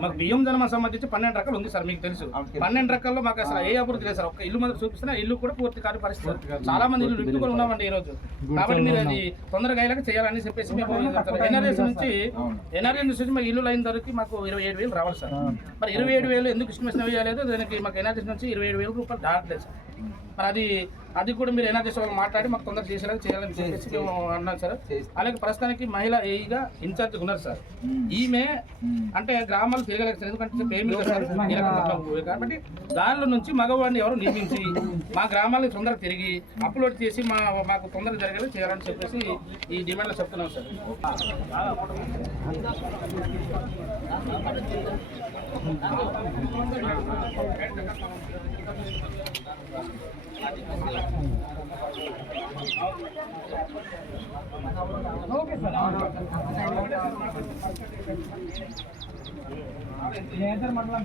మాకు బియ్యం ధనం సంబంధించి 12 రకాలు ఉంది సార్, మీకు తెలుసు. 12 రకాల్లో మాకు అసలు ఏ అభివృద్ధి లేదు సార్. ఒక ఇల్లు మాత్రం చూపిస్తున్నా, ఇల్లు కూడా పూర్తి కాని పరిస్థితి. చాలా మంది ఇల్లు నింపుకొని ఉన్నామండి ఈ రోజు. కాబట్టి మీరు అది తొందరగా అయ్యేలాగా చేయాలని చెప్పేసి మేము ఎన్ఆర్ఎస్ నుంచి మాకు ఇల్లు అయిన వరకు మాకు 27,000 రావాలి సార్. మరి 27,000 ఎందుకు ఎస్టిమేషన్ వేయలేదు, దానికి మాకు ఎన్ఆర్ఎస్ నుంచి 27,000 రూపాయలు దాటలేదు సార్. మరి అది కూడా మీరు ఎన్ఆర్ఎస్ వాళ్ళు మాట్లాడి మాకు తొందరగా చేసేలాగా చేయాలని చెప్పేసి మేము అన్నాం సార్. అలాగే ప్రస్తుతానికి మహిళ ఏఈగా ఇన్ఛార్జ్ ఉన్నారు సార్. ఈమె అంటే గ్రామాలు తిరగలేదు, ఎందుకంటే పేమెంట్ కాబట్టి దానిలో నుంచి మగవాడిని ఎవరు నియమించి మా గ్రామాలకు తొందరగా తిరిగి అప్లోడ్ చేసి మాకు తొందరగా జరిగేలా చేయాలని చెప్పేసి ఈ డిమాండ్లో చెప్తున్నాం సార్. Okay sir. మండలం